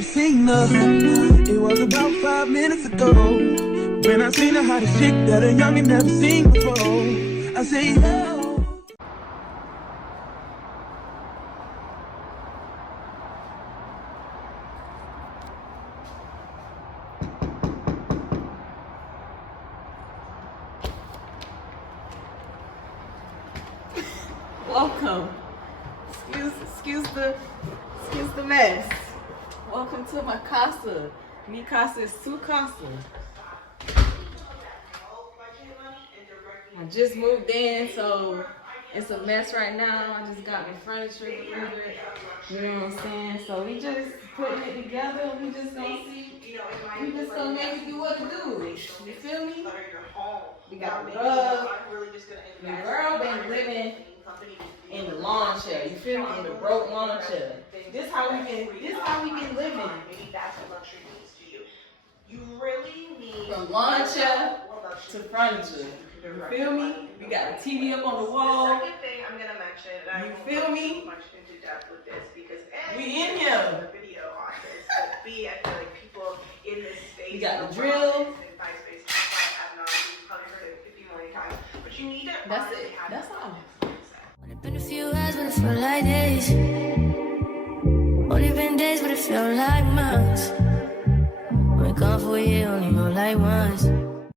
never seen her. It was about 5 minutes ago when I seen the hottest chick that a youngin' never seen before. I say, yo. Welcome. Excuse the mess. Welcome to my casa. Mi casa is su casa. I just moved in, so it's a mess right now. I just got my furniture delivered. You know what I'm saying? So we just putting it together. We just gonna see. We just gonna make it do what it do. You feel me? We got the rug. The girl been living in the lawn chair. You feel me? In the broke lawn chair. This how we been living. Maybe that's what luxury means to you. You really need from lawn chair to furniture. You feel me? We got the TV up on the wall. The second thing I'm gonna mention, and I You won't feel go me? too much into depth with this because We in here. the video on this, but B, I feel like people in this space. We got the know drill. in my space, I've known, you've probably heard it 50 million times, but you need to. That's honestly it. have That's this all. mindset. Only been a few hours, but it felt like days. Only been days, but it felt like months. Been gone for a year, only go like once.